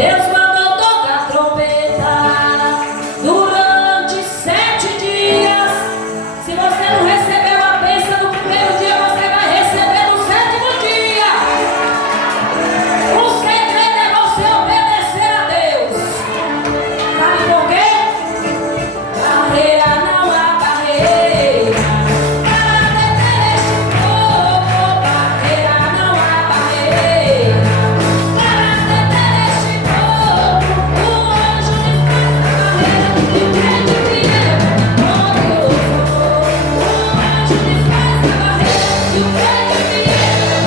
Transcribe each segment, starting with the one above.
Deus mandou tocar a trombeta durante 7 dias. Se você não recebeu a bênção no primeiro dia, você vai receber no 7º dia. O segredo é você obedecer a Deus. Sabe por quê? Barreira não há barreira para deter este povo. Barreira não há barreira para deter este povo. O anjo desfaz a barreira e prende o que é vitorioso. O anjo desfaz a barreira e prende o que é vitorioso. Barreira não há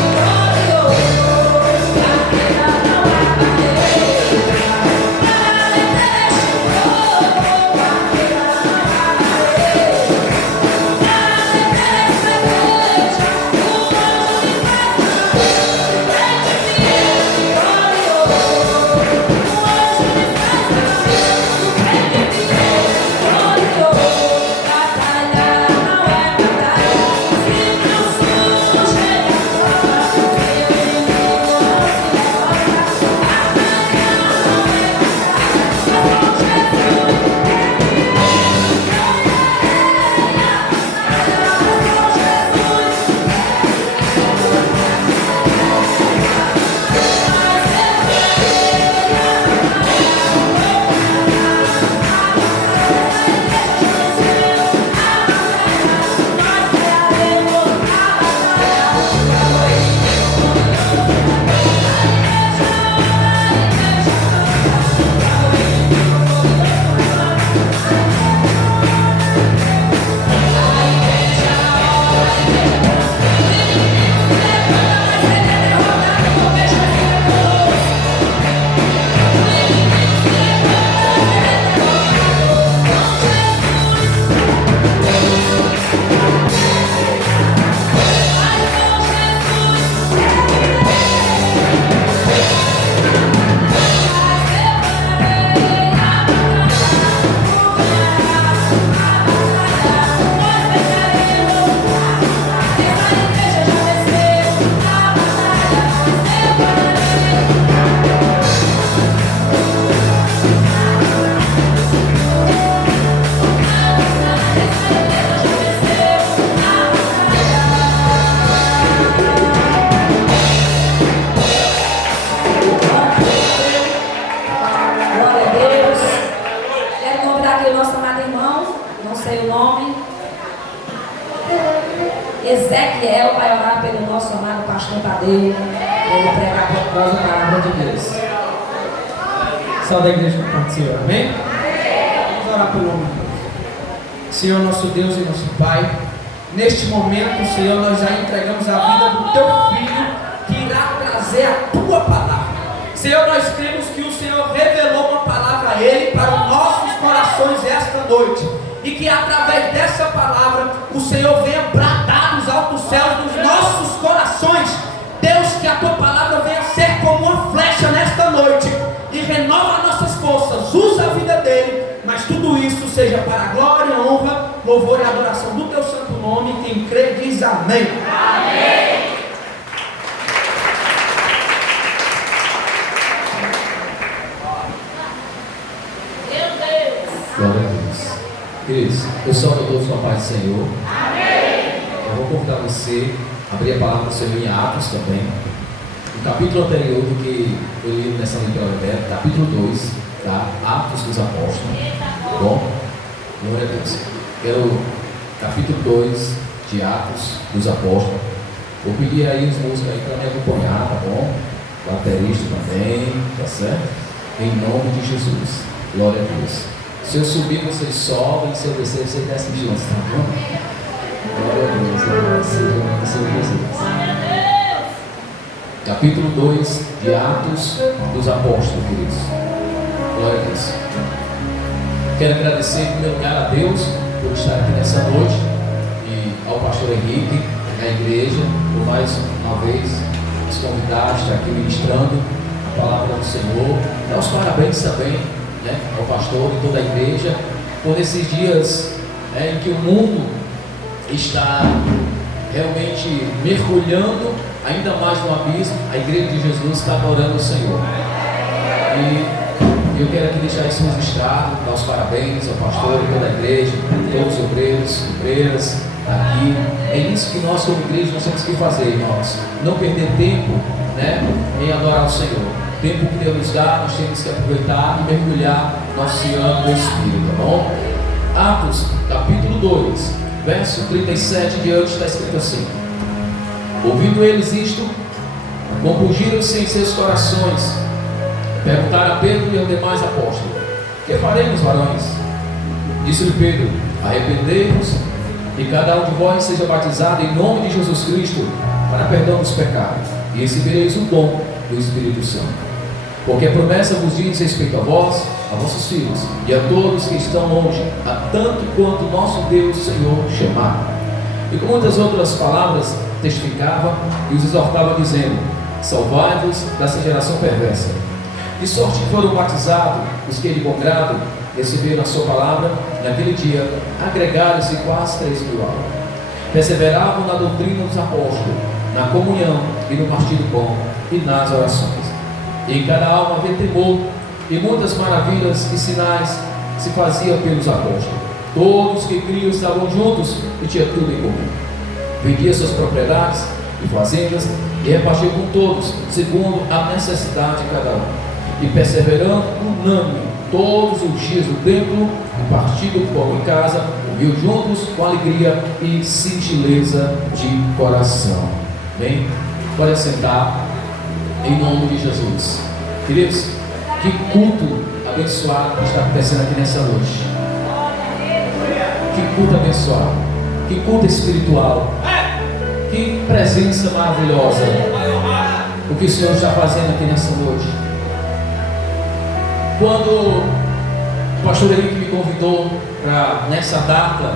barreira para deter este povo. Barreira não há barreira para deter esta igreja. O anjo desfaz a barreira e prende o que é vitorioso. O anjo desfaz a barreira e prende o que é vitorioso. Batalha não é batalha se não surge a prova. Seu inimigo não se levanta. Batalha não é batalha, mas com Jesus é Glória a Deus. Quero convidar aqui o nosso amado irmão, não sei o nome, Ezequiel, vai orar pelo nosso amado pastor Tadeu, para ele pregar por nós a palavra de Deus. Salve a igreja do Pai do Senhor, amém? Vamos orar pelo nome de Deus. Senhor, nosso Deus e nosso Pai, neste momento, Senhor, nós já entregamos a vida do Teu Filho, que irá trazer a Tua palavra. Senhor, nós cremos que o Senhor revelou uma palavra a Ele para os nossos corações esta noite, e que através dessa palavra, o Senhor venha bradar dos altos céus dos nossos corações. Deus, que a Tua palavra venha ser como uma flecha nesta noite, e renova nossas forças, usa a vida dele, mas tudo isso seja para a glória, honra, louvor e adoração do Teu santo nome. Quem crê diz amém. Amém. Meu Deus. Glória a Deus. Queridos, eu sou o doutor, sua paz do Senhor. Amém. Eu vou convidar você a abrir a palavra do Senhor em Atos também. No capítulo anterior do que eu li nessa leitura aberta, capítulo 2, tá? Atos dos Apóstolos. Tá bom? Glória a Deus. Quero capítulo 2 de Atos dos Apóstolos. Vou pedir aí os músicos aí para me acompanhar, tá bom? Baterista também, tá certo? Em nome de Jesus. Glória a Deus. Se eu subir, vocês sobem, se eu descer, vocês descem juntos, tá bom? Glória a Deus. Glória a Jesus. Capítulo 2 de Atos dos Apóstolos, queridos. Glória a Deus. Quero agradecer em primeiro lugar a Deus por estar aqui nessa noite e ao pastor Henrique, à igreja, por mais uma vez nos convidar a estar aqui ministrando a palavra do Senhor. Dá os parabéns também, né, ao pastor e toda a igreja por esses dias em que o mundo está realmente mergulhando ainda mais no abismo. A igreja de Jesus está adorando o Senhor. E eu quero aqui deixar isso registrado, dar os parabéns ao pastor e toda a igreja, todos os obreiros, obreiras aqui. É isso que nós como igreja nós temos que fazer, irmãos. Não perder tempo, né, em adorar o Senhor. O tempo que Deus nos dá, nós temos que aproveitar e mergulhar nosso oceano do Espírito, tá bom? Atos, capítulo 2, verso 37 diante, está escrito assim: ouvindo eles isto, compungiram-se em seus corações, perguntaram a Pedro e aos demais apóstolos: que faremos, varões? Disse-lhe Pedro: arrependei-vos e cada um de vós seja batizado em nome de Jesus Cristo para perdão dos pecados, e recebereis o dom do Espírito Santo. Porque a promessa vos diz respeito a vós, a vossos filhos e a todos que estão longe, a tanto quanto nosso Deus Senhor chamar. E com muitas outras palavras testificava e os exortava, dizendo: salvai-vos dessa geração perversa. De sorte que foram batizados os que de bom grado receberam a sua palavra. Naquele dia agregaram-se quase 3.000 almas. Perseveravam na doutrina dos apóstolos, na comunhão e no partir do pão e nas orações. E em cada alma havia temor, e muitas maravilhas e sinais se faziam pelos apóstolos. Todos que criam estavam juntos e tinham tudo em comum. Vendia suas propriedades e fazendas e repartiu com todos, segundo a necessidade de cada um. E perseverando unânime todos os dias no templo, e partindo o pão em casa, comiam juntos com alegria e singeleza de coração. Bem, pode sentar em nome de Jesus. Queridos, que culto abençoado que está acontecendo aqui nessa noite. Que culto abençoado, que culto espiritual, que presença maravilhosa o que o Senhor está fazendo aqui nessa noite. Quando o pastor Henrique me convidou para, nessa data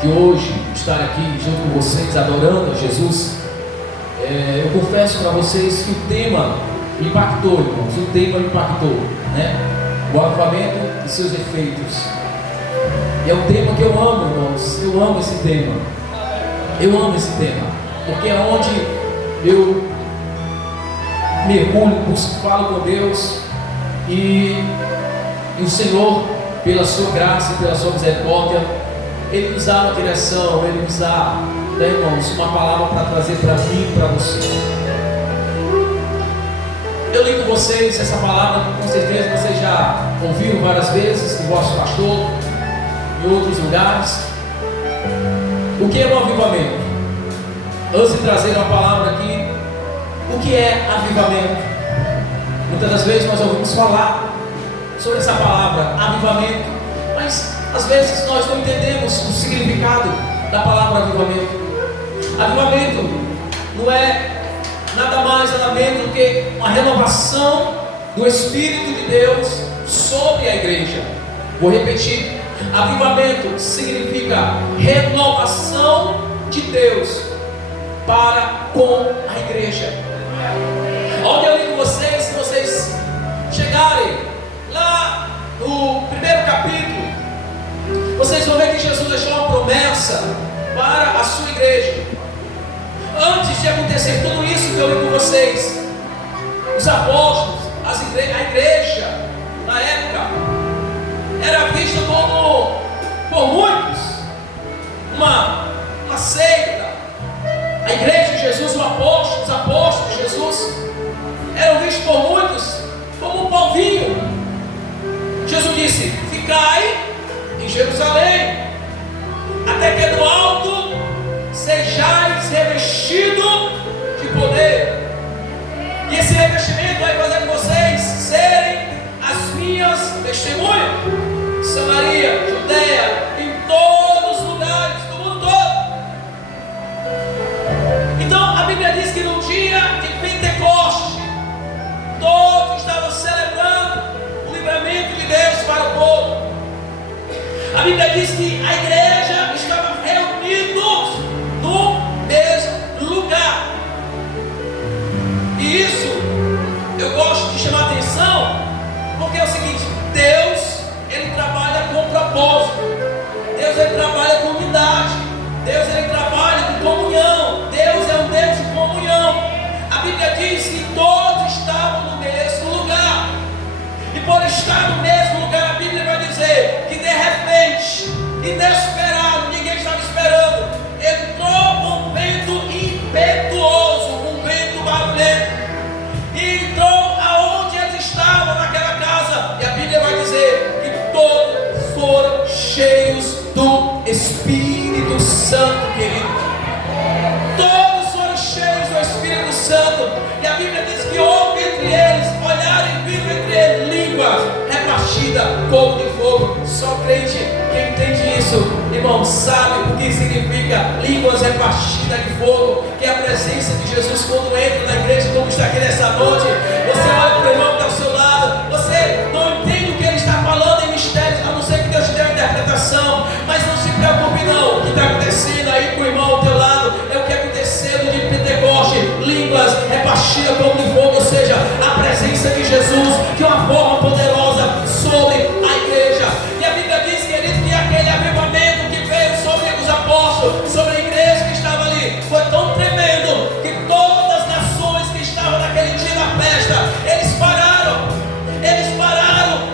de hoje, estar aqui junto com vocês adorando a Jesus, eu confesso para vocês que o tema impactou, irmãos. O tema impactou, né? O avivamento e seus efeitos. E é um tema que eu amo, irmãos. Eu amo esse tema. Eu amo esse tema, porque é onde eu mergulho, falo com Deus, e o Senhor, pela sua graça e pela sua misericórdia, Ele nos dá uma direção, Ele nos dá, né, irmãos, uma palavra para trazer para mim e para você. Eu li com vocês essa palavra, com certeza vocês já ouviram várias vezes do vosso pastor, em outros lugares. O que é um avivamento? Antes de trazer uma palavra aqui, o que é avivamento? Muitas das vezes nós ouvimos falar sobre essa palavra, avivamento, mas às vezes nós não entendemos o significado da palavra avivamento. Avivamento não é nada mais, nada menos do que uma renovação do Espírito de Deus sobre a igreja. Vou repetir: avivamento significa renovação de Deus para com a igreja. Onde eu li com vocês, se vocês chegarem lá no primeiro capítulo, vocês vão ver que Jesus deixou uma promessa para a sua igreja. Antes de acontecer tudo isso que eu li com vocês, os apóstolos, a igreja na época era vista como, por muitos, uma seita. A igreja de Jesus, os apóstolos de Jesus, eram vistos por muitos como um povinho. Jesus disse: ficai em Jerusalém, até que do alto sejais revestidos de poder. E esse revestimento vai fazer com vocês serem as minhas testemunhas. Samaria, Judeia, em todos os lugares do mundo todo. Então a Bíblia diz que no dia de Pentecoste, todos estavam celebrando o livramento de Deus para o povo. A Bíblia diz que a igreja estava reunidos no mesmo lugar. E isso eu gosto de chamar a atenção, porque é o seguinte: Deus, Ele trabalha com propósito. Deus, Ele trabalha com unidade. Deus, Ele trabalha com comunhão. Deus é um Deus de comunhão. A Bíblia diz que todos estavam no mesmo lugar. está no mesmo lugar. A Bíblia vai dizer que de repente, inesperado, ninguém estava esperando, entrou um vento impetuoso, um vento barulhento, e entrou aonde eles estavam, naquela casa. E a Bíblia vai dizer que todos foram cheios do Espírito Santo, querido. Todos foram cheios do Espírito Santo. E a Bíblia diz que houve entre eles, olharam e viram entre eles língua repartida como de fogo. Só crente, quem entende isso, irmão, sabe o que significa línguas repartidas de fogo, que é a presença de Jesus quando entra na igreja, como está aqui nessa noite. Você olha para o irmão que está ao seu lado, você não entende o que ele está falando em mistérios, a não ser que Deus te dê uma interpretação, mas não se preocupe não. O que está acontecendo aí com o irmão ao teu lado é o que aconteceu no dia de Pentecoste, línguas repartidas como de fogo, ou seja, a presença de Jesus de uma forma poderosa sobre a igreja. E a Bíblia diz, querido, que aquele avivamento que veio sobre os apóstolos, sobre a igreja que estava ali, foi tão tremendo que todas as nações que estavam naquele dia na festa, eles pararam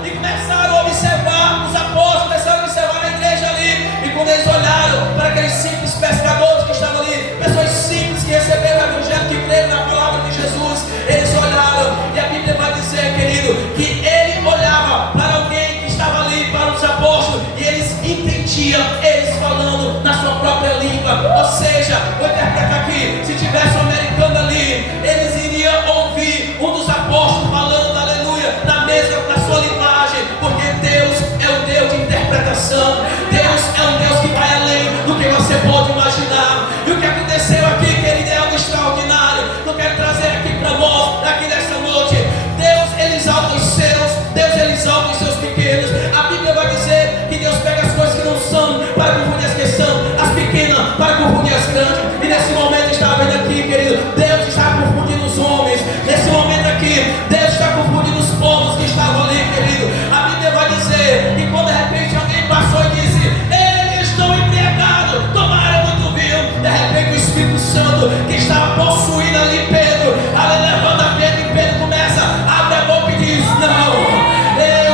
e começaram a observar os apóstolos, começaram a observar a igreja ali. E quando eles olharam para aqueles simples pescadores que estavam ali, pessoas simples que receberam o evangelho, que creram na palavra de Jesus, eles olharam, e a Bíblia vai dizer, querido, que ele olhava para alguém que estava ali, para os apóstolos, e eles entendiam eles falando na sua própria língua. Ou seja, vou interpretar aqui, se tivesse um americano ali, eles iriam ouvir um dos apóstolos falando aleluia na sua linguagem, porque Deus é o Deus de interpretação. Deus é um Deus que vai além do que você pode imaginar. E o que aconteceu aqui, querido, é algo extraordinário. Eu quero trazer aqui para nós, aqui nessa noite. Deus, ele exalta os seus, Deus, ele exalta os seus pequenos. A Bíblia vai dizer que Deus pega as coisas que não são para confundir as que são, as pequenas para confundir as grandes. E nesse momento está vendo aqui, querido, Deus está confundindo os homens. Nesse momento aqui, Deus está confundindo os povos que estavam ali, querido. A Bíblia vai dizer que quando de repente alguém passou e disse: eles estão embriagados, tomaram muito vinho. De repente o Espírito Santo que estava possuindo ali Pedro, levanta Pedro, e Pedro começa, abre a boca e diz: não,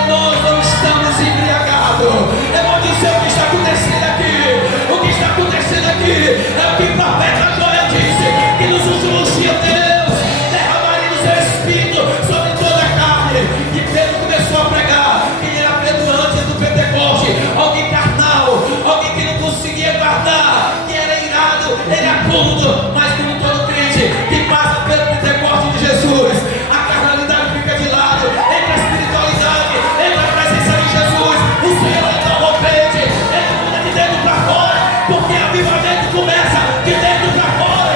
nós não estamos embriagados. Eu vou dizer o que está acontecendo aqui. O que está acontecendo aqui é o que o profeta Joel disse, que nos últimos dias Deus derramaria o seu Espírito sobre toda a carne. E Pedro começou a pregar. Quem era Pedro antes do Pentecoste? Alguém carnal, alguém que não conseguia guardar, que era irado, iracundo, mas como todo crente que passa pelo Pentecoste de Jesus, a carnalidade fica de lado, entra a espiritualidade, entra a presença de Jesus. O Senhor é tão rompente, ele muda de dentro para fora, porque o avivamento começa de dentro para fora.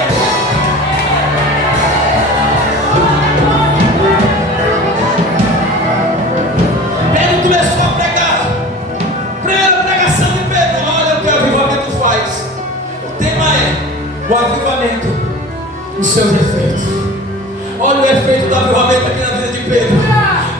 Pedro começou a pregar. Primeira pregação de Pedro, olha o que o avivamento faz. O tema é o avivamento, os seus efeitos. Olha o efeito do avivamento aqui na vida de Pedro.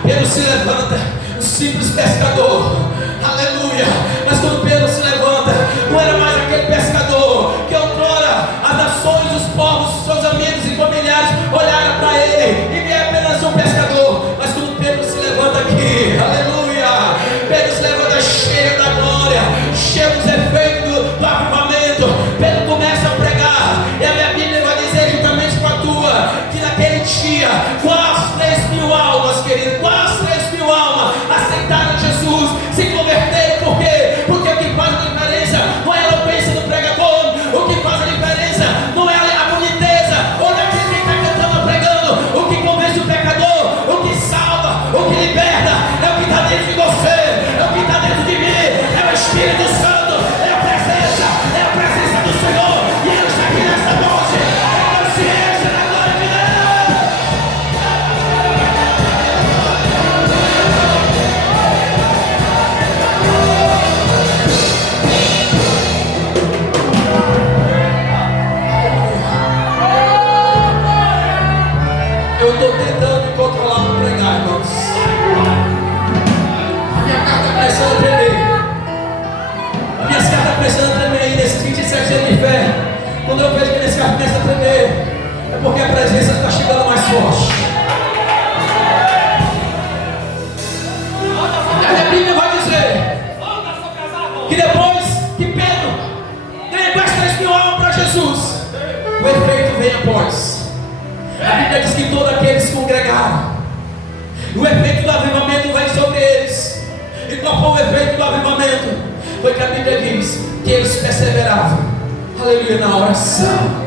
Pedro se levanta, um simples pescador, aleluia. Mas quando Pedro se levanta, não era mais aquele pescador que outrora as nações, os povos, seus amigos e familiares olharam para ele e viam apenas um pescador. Mas quando Pedro se levanta aqui, aleluia, Pedro se levanta cheio da glória, cheio dos efeitos do avivamento. Pedro começa a pregar, e a minha Bíblia vai dizer juntamente com a tua, que naquele dia quase 3.000 almas, querido, quase 3.000 almas aceitaram Jesus, se converteram. Por quê? Porque o que faz a diferença não é a eloquência do pregador, o que faz a diferença não é a boniteza ou daquele que está cantando ou pregando. O que convence o pecador, o que salva, o que liberta, é o que está dentro de você, é o que está dentro de mim, é o Espírito Santo, é a presença do Senhor, e Ele está aqui nessa noite. Então se enche da glória de Deus. E o efeito do avivamento vem sobre eles. E qual foi o efeito do avivamento? Foi que a Bíblia diz que eles perseveravam, aleluia, na oração.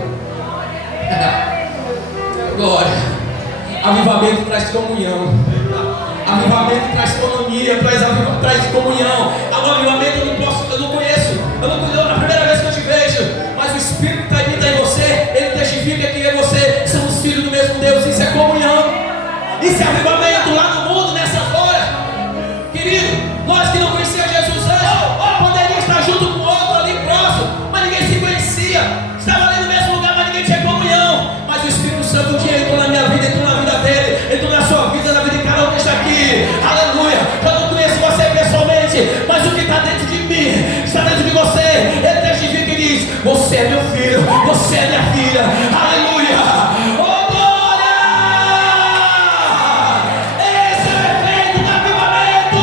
Glória. Avivamento traz comunhão. Avivamento traz economia, traz comunhão. O avivamento eu não conheço. A primeira vez que eu te vejo, mas o Espírito que habita em você, ele testifica que eu e você somos filhos do mesmo Deus. Isso é comunhão. Isso é avivamento lá no mundo, nessa hora. Querido, nós que não conhecíamos Jesus antes, poderia estar junto com o outro ali próximo, mas ninguém se conhecia. Estava ali no mesmo lugar, mas ninguém tinha comunhão. Mas o Espírito Santo um dia entrou na minha vida, entrou na vida dele, entrou na sua vida, na vida de cada um que está aqui. Aleluia. Eu não conheço você pessoalmente, mas o que está dentro de mim, está dentro de você. Ele testifica e diz: você é meu filho, você é minha filha. Aleluia. Oh, glória! Esse é o efeito do avivamento.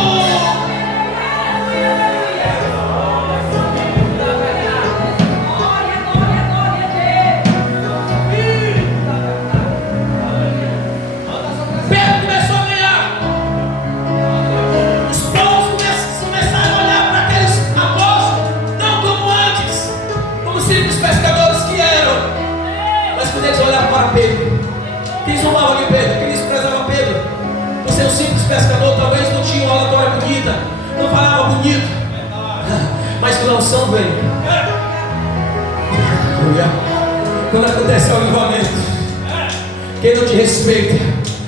Pedro começou a ganhar. Os povos começaram a olhar para aqueles apóstolos, não como antes, como simples pescadores que eram, mas quando eles olhavam para Pedro, quem zombava de Pedro, quem desprezava Pedro, por ser um simples pescador, talvez não tinha uma oratória bonita, não falava bonito, mas quando a unção veio, quando acontece o avivamento, quem não te respeita,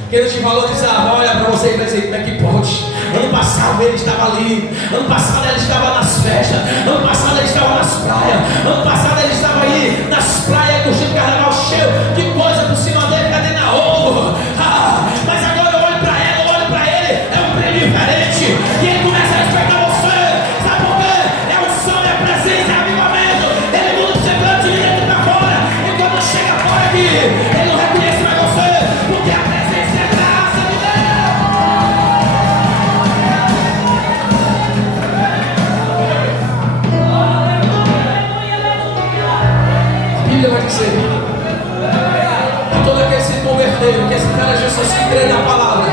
quem não te valorizava, olha para você e dizer: como é que pode? Ano passado ele estava ali, ano passado ele estava nas festas, ano passado ele estava nas praias, ano passado ele estava aí nas praias curtindo carnaval cheio de coisa por cima dele, cadê na ouro? Mas agora eu olho para ela, eu olho para ele, é um prêmio diferente, e ele começa a respeitar você. Sabe por quê? É o som, é a presença, é avivamento. Ele muda o semblante de dentro para fora, e quando chega fora aqui, ele não reconhece mais você, porque a presença é graça de Deus. A Bíblia vai dizer que todos aqueles que se converteram, que aceitaram Jesus, que creem na palavra,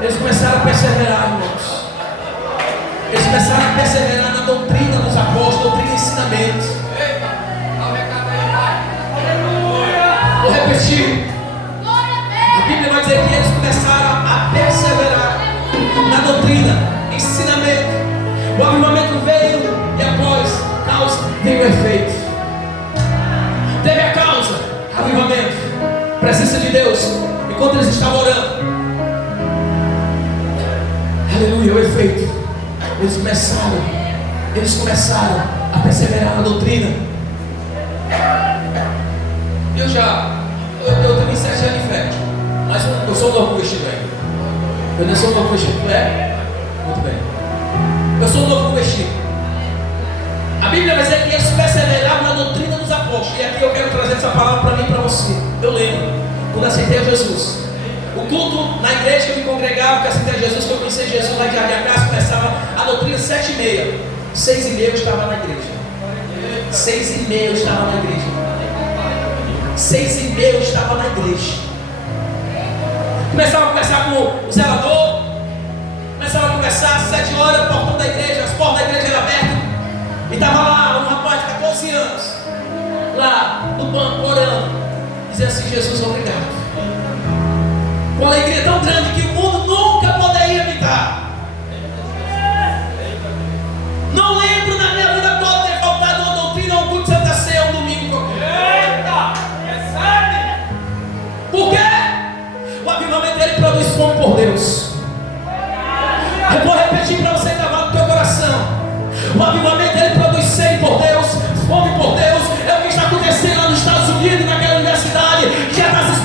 eles começaram a perseverar, irmãos. Eles começaram a perseverar na doutrina dos apóstolos, doutrina e ensinamentos. Vou repetir. A Bíblia vai dizer que eles começaram a perseverar na doutrina, ensinamento. O avivamento veio e após causa veio o efeito. Teve a causa, avivamento, presença de Deus, enquanto eles estavam orando. Aleluia, o efeito. Eles começaram a perseverar na doutrina. Eu tenho 7 anos de fé, mas eu sou um novo convertido ainda. Eu não sou um novo convertido, tu é? Muito bem. Eu sou um novo convertido. A Bíblia vai dizer que eles perseveraram na doutrina dos apóstolos. E aqui eu quero trazer essa palavra para mim e para você. Eu lembro, quando aceitei Jesus, o culto na igreja que eu me congregava, que aceitei Jesus, que eu conheci Jesus lá de Jardim Acácio, começava a doutrina 7h30. 6h30 eu estava na igreja. 6h30 eu estava na igreja. 6h30 eu estava na igreja. Começava a conversar com o zelador. Começava a conversar às 7 horas, o portão da igreja, as portas da igreja eram abertas. E estava lá um rapaz de 14 anos, lá no banco, orando, dizendo assim: Jesus, obrigado. Com uma alegria tão grande que o mundo nunca poderia me dar. Não lembro na minha vida toda ter faltado uma doutrina, um culto de Santa Ceia, um domingo qualquer. Eita! Recebe! Por quê? O avivamento ele produz fome por Deus. Eu vou repetir para você gravar no teu coração. O avivamento ele produz sede por Deus, fome por Deus. É o que está acontecendo lá nos Estados Unidos, naquela universidade que já está se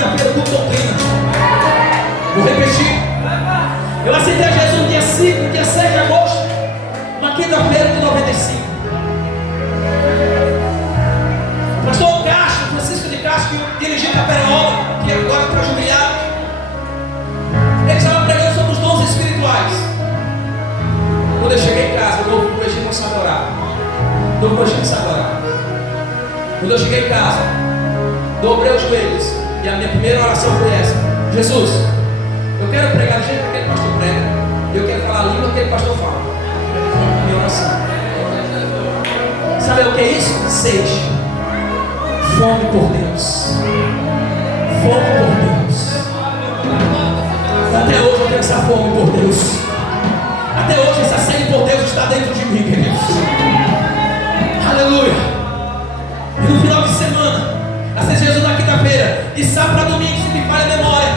quinta-feira com doutrina. Vou repetir. Eu aceitei a Jesus no dia 5, no dia 6 de agosto, uma quinta-feira de 95. O pastor Castro, Francisco de Castro, que dirigiu Caperola, que agora está jubilado, ele estava pregando sobre os dons espirituais. Quando eu cheguei em casa, o novo projeto não sabe orar. O novo projeto sabe orar. Quando eu cheguei em casa, dobrei os joelhos e a minha primeira oração foi essa: Jesus, eu quero pregar do jeito que aquele pastor prega, eu quero falar a língua que aquele pastor fala. Minha oração. Sabe o que é isso? Sede. Fome por Deus. Fome por Deus. Até hoje eu tenho essa fome por Deus. Até hoje essa sede por Deus está dentro de mim, queridos. Aleluia. E no final de semana, às 6 vezes na quinta-feira, de sábado para domingo, se me falha a memória,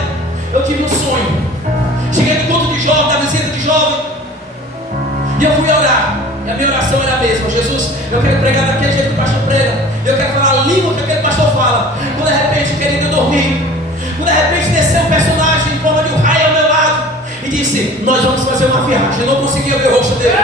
eu tive um sonho. Cheguei no culto de jovem, na visita de jovem, e eu fui orar. E a minha oração era a mesma: Jesus, eu quero pregar daquele jeito que o pastor prega, eu quero falar a língua que aquele pastor fala. Quando de repente, querido, eu dormi. Quando de repente desceu um personagem em forma de um raio ao meu lado e disse: nós vamos fazer uma viagem. Eu não conseguia ver o rosto dele.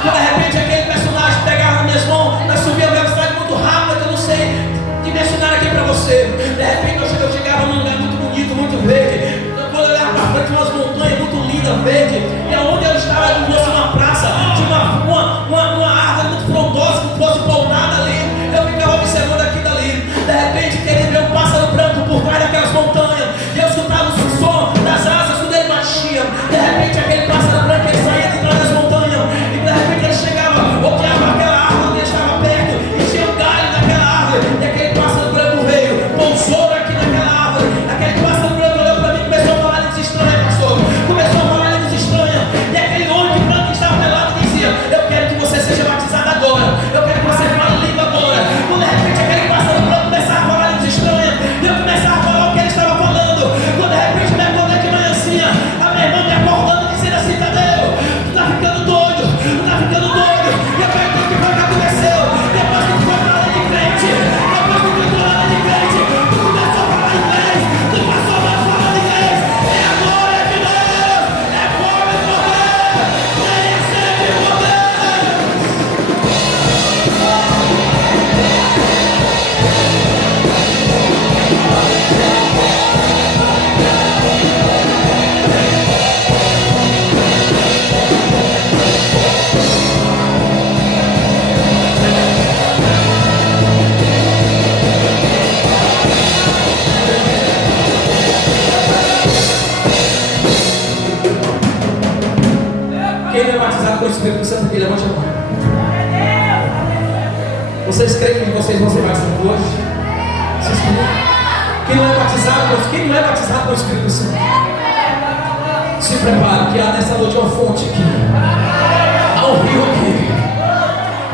Quando de repente aquele personagem pegava nas minhas mãos, nós subíamos a velocidade muito rápida, que eu não sei dimensionar aqui para você. De repente eu chegava num lugar muito bonito, muito verde. Quando eu olhava para frente, umas montanhas muito lindas, verde. E aonde eu estava, como fosse uma praça, tinha uma árvore muito frondosa, como fosse pousada ali. Eu ficava observando aquilo ali. De repente, queria ver um pássaro branco por trás daquelas montanhas. E eu escutava o som das asas quando ele batia. De repente, aquele pássaro branco ele saía de trás das montanhas. E de repente ele chegava, olhava aquela árvore onde ele estava perto, e tinha um galho naquela árvore. E aquele pássaro branco veio, pousou aqui naquela árvore. Aquele pássaro branco olhou para mim e começou a falar línguas estranhas, pastor. Começou a falar línguas estranhas. E aquele homem branco que estava pelado dizia: eu quero que você seja batizado agora. Eu quero que você fale língua agora. Quando de repente aquele pássaro branco começava a falar línguas estranhas, e eu começava a falar o que ele estava falando. Quando de repente me acordei de manhãzinha, a minha irmã me acordando dizendo assim: Tadeu, tu tá ficando doido, tu tá ficando doido. E eu perguntei o que foi que aconteceu. Depois que tu foi pra lá de crente, depois que tu entrou lá de crente, tu começou a falar inglês, tu passou a falar inglês. É a glória de Deus, é fome por Deus, tenha sede por Deus. Quem não é batizado com o Espírito Santo aqui, levante a mão. Vocês creem que vocês vão ser batizados hoje? Vocês creem? Quem não é batizado com o Espírito Santo? Se prepare, que há nessa noite uma fonte aqui. Há um rio aqui.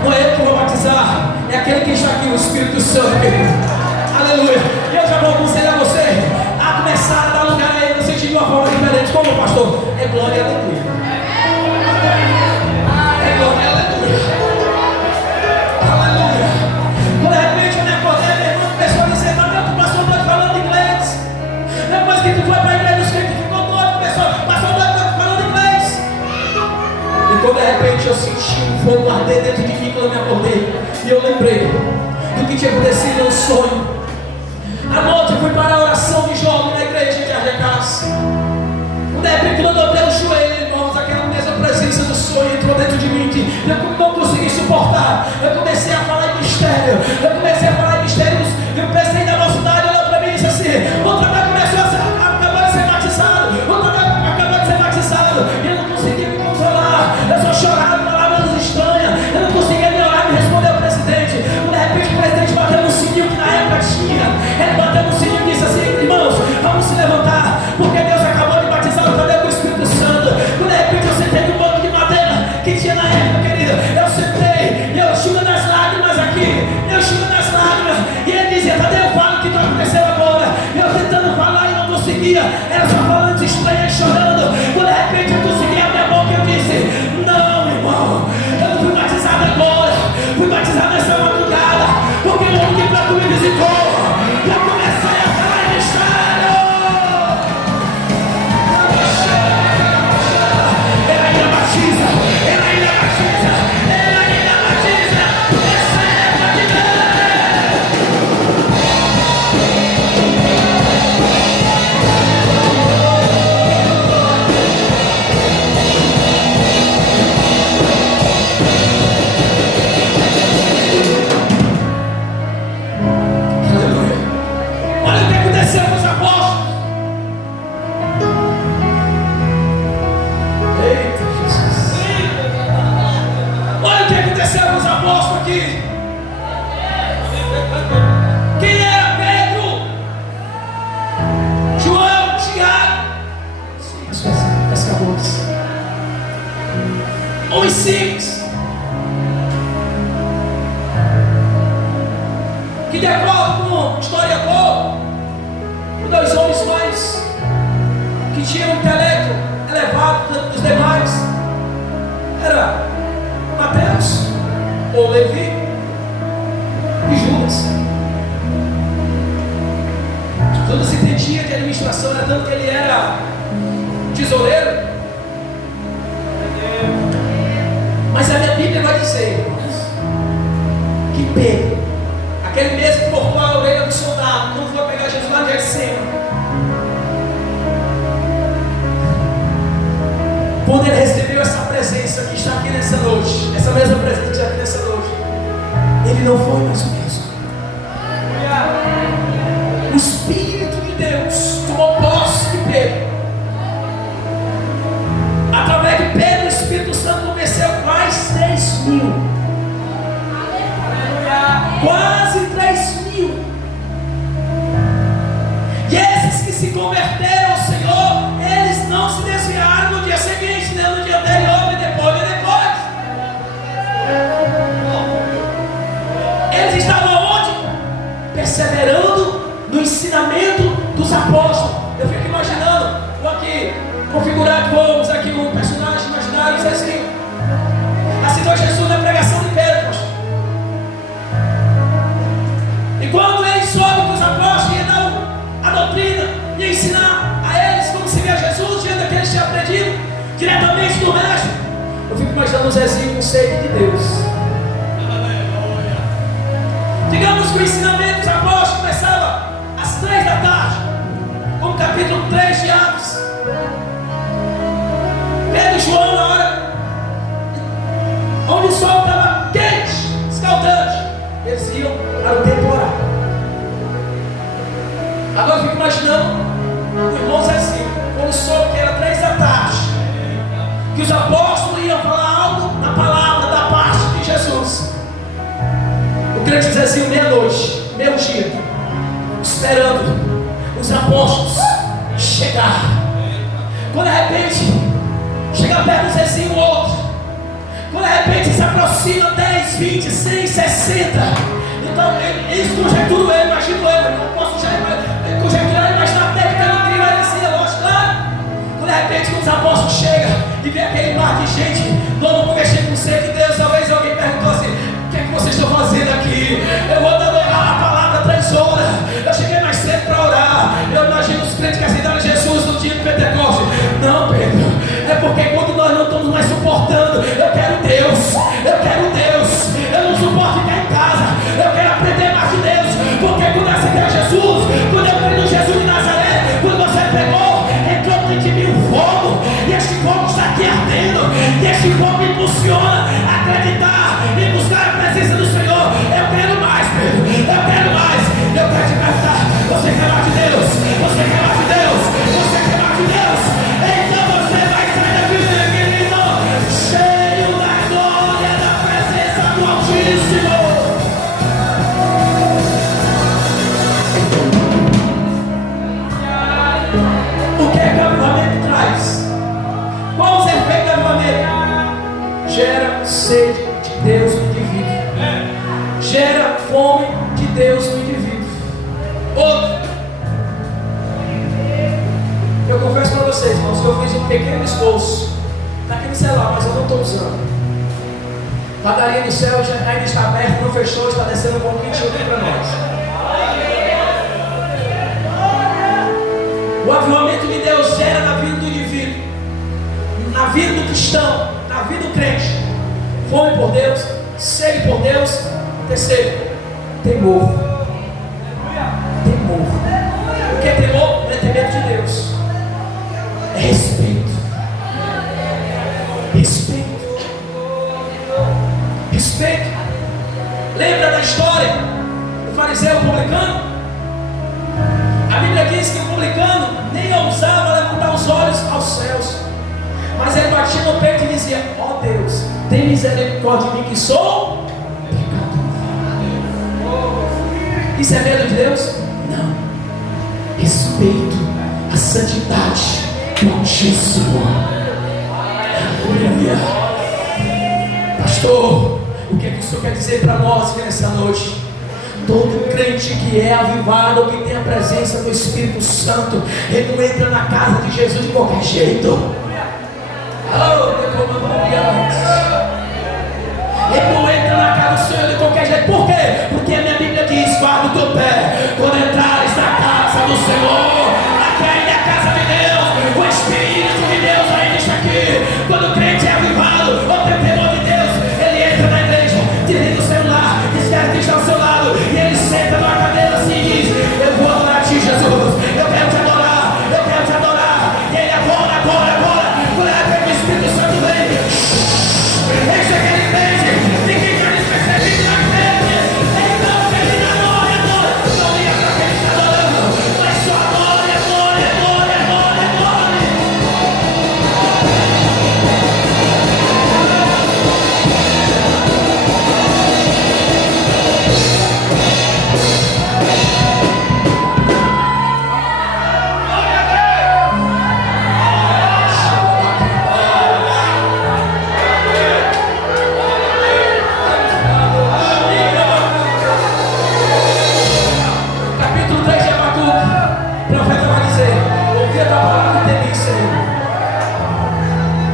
Não é eu que vou batizar, é aquele que está aqui, o Espírito Santo, querido. Aleluia. E eu já vou aconselhar você a começar a dar lugar a ele, no sentido de uma forma diferente. Como, pastor? É glória e aleluia. É glória e aleluia. Aleluia. Quando de repente eu me acordei, minha irmã começou a dizer: Tadeu, tu passou doido falando inglês. Depois que tu foi para a igreja dos crentes, ficou doido, passou doido falando inglês. E quando de repente eu senti um fogo arder dentro de mim quando eu me acordei, e eu lembrei do que tinha acontecido no sonho. À noite eu fui para a oração de jovem na igreja de Arrecás. De repente quando eu dobrei o joelho, irmãos, aquela mesma presença do sonho entrou dentro de mim. Eu não consegui suportar. Eu comecei a falar em mistério. Eu comecei a falar em mistérios. Eu pensei na mocidade, olhou para mim e disse assim: outra vez começou acabou de ser batizado. Outra vez acabou de ser batizado. E eu não conseguia me controlar. Eu só chorava, falava coisas estranhas. Eu não conseguia me orar, me responder ao presidente. De repente o presidente bateu no sininho que na época tinha. Ele bateu no sininho e disse assim: irmãos, vamos se levantar, porque Deus acabou de batizar o Tadeu com o Espírito Santo. De repente eu sentei no banco de madeira que tinha na época, querida. Eu sentei e eu choro nas lágrimas aqui. Eu choro nas lágrimas. E ele dizia: Tadeu, fala o que aconteceu agora. E eu tentando falar e não conseguia. Era só falando estranho e chorando. De repente eu consegui abrir a boca e eu disse: não, irmão, eu não fui batizado agora. Fui batizado nessa madrugada, porque o homem para tu me visitou. Eu comecei a falar em mistério. Homens simples, que de acordo com o historiador, um dos homens mais que tinha um intelecto elevado dos demais era Mateus ou Levi e Judas. Judas entendia de administração, era tanto que ele era tesoureiro. Mas a minha Bíblia vai dizer, irmãos, que Pedro, aquele mesmo que cortou a orelha do soldado, quando foi pegar Jesus lá de cima, quando ele recebeu essa presença que está aqui nessa noite, essa mesma presença que está aqui nessa noite, ele não foi mais o mesmo. O Espírito de Deus tomou posse de Pedro. Através de Pedro, o Espírito Santo convenceu quase 3.000. Quase 3.000. E esses que se converteram ao Senhor, eles não se desviaram no dia seguinte, nem no dia anterior, nem depois, nem depois. Eles estavam onde? Perseverando no ensinamento dos apóstolos. Eu fico imaginando, vou aqui configurar, vamos aqui um personagem imaginário, diz assim: aceitou Jesus na pregação de Pedro, pastor. E quando ele soube que os apóstolos iam dar a doutrina e ensinar a eles como se via Jesus, diante daquele que tinha aprendido diretamente do mestre, eu fico imaginando o Zezinho com sede de Deus. Digamos que o ensinamento dos apóstolos começava às 3 da tarde, como capítulo 3 de Atos. Pedro e João, na hora onde o sol estava quente, escaldante, eles iam para o temporal. Agora eu fico imaginando o irmão Zezinho, quando soube que era 3 da tarde, que os apóstolos iam falar algo na palavra da parte de Jesus. O crente Zezinho, meia-noite, meio-dia, esperando os apóstolos chegar. Quando de repente chega perto do Zezinho o outro, quando de repente se aproxima 10, 20, 100, 60. Então eles conjecturam ele, imagino eu não posso conjecturar, imaginar até que pelo crime era assim, lógico, claro. Quando de repente os apóstolos chegam e vê aquele mar de gente, logo conversei com você de Deus, talvez alguém perguntou assim: o que é que vocês estão fazendo aqui? Eu vou adorar a palavra 3 horas, eu cheguei mais cedo para orar. Eu imagino os crentes que aceitaram Jesus no dia de Pentecostes. Não, Pedro, é porque quando nós não estamos mais suportando, eu quero Deus, eu não suporto ficar em casa, eu quero aprender mais de Deus, porque quando eu aceitei a Jesus, quando eu creio no Jesus de Nazaré, quando você pegou, entrou dentro de mim um fogo, e este fogo está aqui ardendo, e este fogo me impulsiona a acreditar e buscar a presença do Senhor. Eu quero mais, Pedro, eu quero mais. Eu quero te perguntar: você quer mais de Deus? Você quer mais de Deus? Você quer mais de Deus? Então você vai sair daqui, querido, cheio da glória, da presença do Altíssimo. O que é que o avivamento traz? Qual os efeitos do avivamento? Gera sede de Deus no indivíduo, gera fome de Deus no indivíduo. Outro, eu confesso para vocês, irmãos, que eu fiz um pequeno esboço naquele celular, mas eu não estou usando. Padaria do céu já ainda está aberta, não fechou, está descendo um pouquinho de chuva para nós. O avivamento de Deus gera na vida do indivíduo, na vida do cristão, na vida do crente, fome por Deus, sede por Deus. Terceiro, temor. Temor. O que é temor? Não é ter medo de Deus, é respeito. Respeito. Respeito. Lembra da história do fariseu publicano? A Bíblia diz que o publicano nem ousava levantar os olhos aos céus, mas ele batia no peito e dizia: ó Deus, tem misericórdia de mim que sou pecador. Isso é medo de Deus? Não. Respeito a santidade do Altíssimo. Aleluia. Pastor, o que é que o Senhor quer dizer para nós nessa noite? Todo crente que é avivado, que tem a presença do Espírito Santo, ele não entra na casa de Jesus de qualquer jeito. Ele não entra na casa do Senhor de qualquer jeito. Por quê? Porque a minha Bíblia diz: guarda o teu pé quando entrares na casa do Senhor. Aqui ainda é a casa de Deus. O Espírito de Deus ainda está aqui. Quando o crente é avivado, ou tem temor de Deus, ele entra na igreja, desliga o celular, esquece que está ao seu lado, e ele senta numa cadeira assim e diz: eu vou adorar a ti, Jesus. Eu quero te adorar, eu quero te adorar. E ele agora. Quando o Espírito Santo vem, enche aquele crente, ninguém está despercebido na frente. Então ele adora, não liga para quem está adorando, mas só adora. Capítulo 3 de Abacuque, o profeta vai dizer: ouvi a tua palavra e temi, Senhor.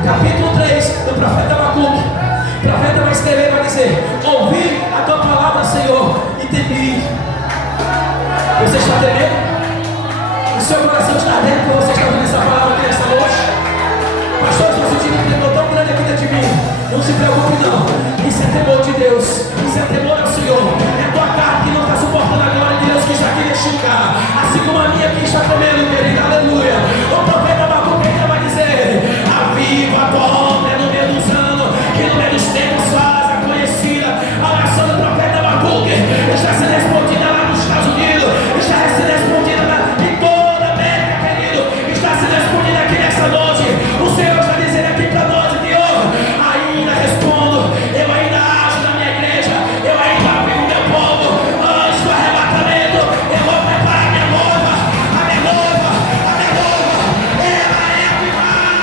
Capítulo 3 do profeta Abacuque, o profeta vai escrever e vai dizer: ouvi a tua palavra, Senhor, e temi. Você está temendo? O seu coração está ardendo porque você está ouvindo essa palavra aqui nessa noite? Pastor, estou sentindo um temor tão grande aqui dentro de mim. Não se preocupe não, isso é temor de Deus, isso é temor ao Senhor. É a tua carne que não está suportando a glória de Deus que está aqui neste lugar, assim como a minha que está tremendo, querida, aleluia. O profeta Abacuque ainda vai dizer: aviva a tua obra no meio dos anos, que no meio dos tempos faz a conhecida. A oração do profeta Abacuque está sendo respondida lá nos Estados Unidos, está sendo respondida em toda a América, querido, está sendo respondida aqui nessa noite. O Senhor está dizendo aqui para nós que eu ainda respondo, eu ainda ajo na minha igreja, eu ainda avivo o meu povo. Antes do arrebatamento, eu vou preparar minha noiva, ela é avivada.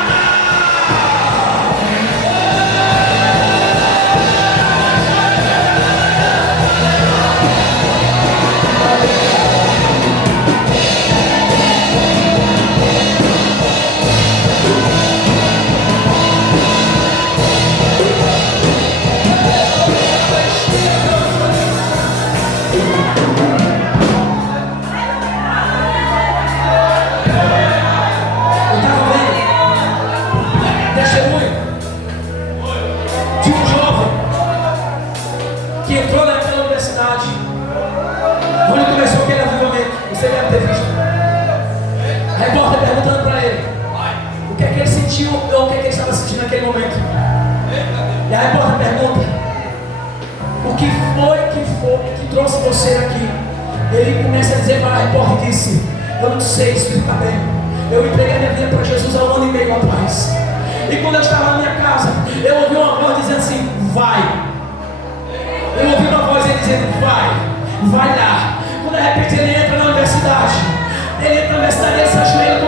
Eu estava vendo testemunho de um jovem que entrou naquela universidade onde começou aquele avivamento. Você deve ter visto. A repórter perguntando para ele o que é que ele sentiu ou o que é que ele estava sentindo naquele momento. E a repórter pergunta: o que foi que trouxe você aqui? Ele começa a dizer para a repórter, disse: eu não sei explicar bem. Eu entreguei minha vida para Jesus há 1 ano e meio atrás. E quando eu estava na minha casa, eu ouvi uma voz dizendo assim: vai. Eu ouvi uma voz dizendo: vai lá. Quando de repente ele entra na universidade, ele se ajoelha